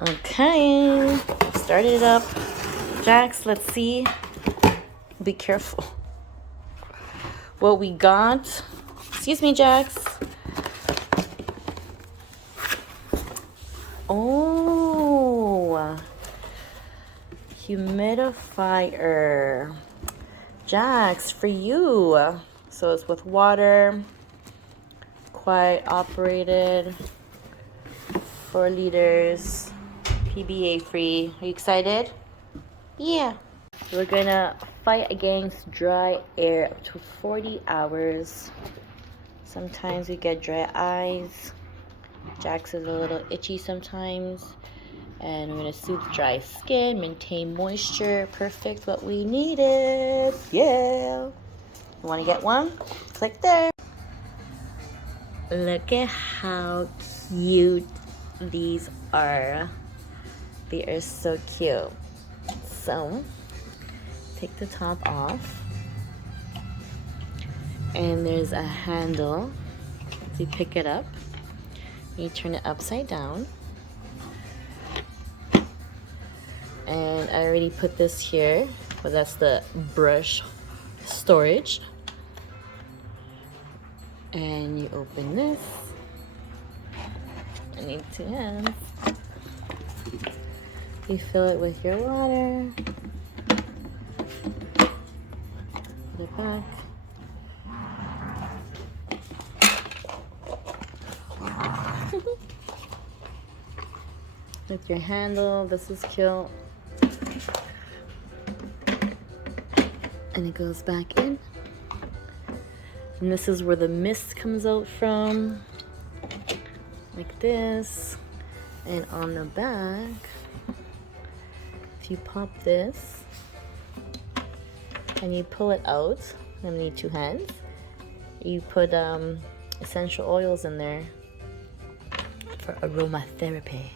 Okay, started it up. Jax, let's see. Be careful. What we got. Excuse me, Jax. Oh, humidifier. Jax, for you. So it's with water, quiet operated, 4 liters, PBA free. Are you excited? Yeah. We're gonna fight against dry air up to 40 hours. Sometimes we get dry eyes. Jax is a little itchy sometimes. And we're gonna soothe dry skin, maintain moisture. Perfect, what we needed. Yeah. You wanna get one? Click there. Look at how cute these are. They are so cute. So, take the top off. And there's a handle. So you pick it up. You turn it upside down. And I already put this here. But that's the brush storage. And you open this. I need 2 hands. You fill it with your water. Put it back. With your handle, this is cute. And it goes back in. And this is where the mist comes out from. Like this. And on the back, if you pop this and you pull it out, I'm gonna need 2 hands. You put essential oils in there for aromatherapy.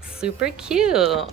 Super cute.